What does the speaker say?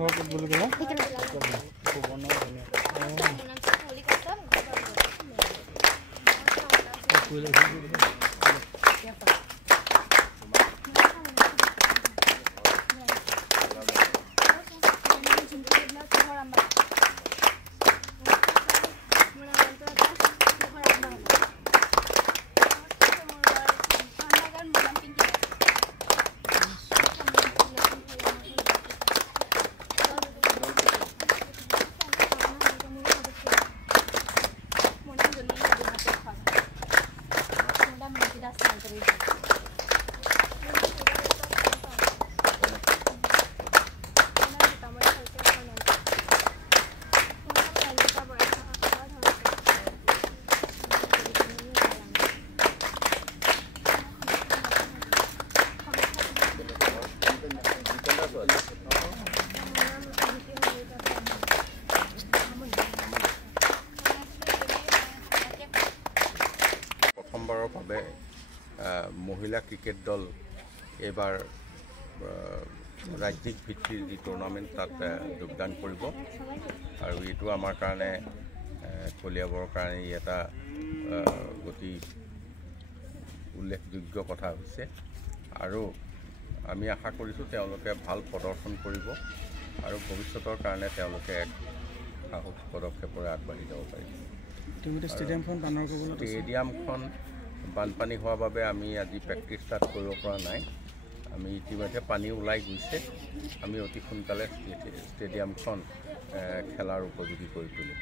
ঘৰ ক'ত বুলি ক'লা? প্ৰথমবাৰৰ বাবে মহিলা ক্ৰিকেট দল এইবাৰ ৰাজ্যিক ভিত্তিৰ যি টুৰ্ণামেণ্ট তাত যোগদান কৰিব আৰু এইটো আমাৰ কাৰণে কলিয়াবৰৰ কাৰণে এটা অতি উল্লেখযোগ্য কথা হৈছে আৰু আমি আশা কৰিছোঁ তেওঁলোকে ভাল প্ৰদৰ্শন কৰিব আৰু ভৱিষ্যতৰ কাৰণে তেওঁলোকে এক সাহস পদক্ষেপৰে আগবাঢ়ি যাব পাৰিব। ষ্টেডিয়ামখন বানপানী হোৱাৰ বাবে আমি আজি প্ৰেক্টিছ ষ্টাৰ্ট কৰিব পৰা নাই। আমি ইতিমধ্যে পানী ওলাই গৈছে। আমি অতি সোনকালে ষ্টেডিয়ামখন খেলাৰ উপযোগী কৰি তুলিম।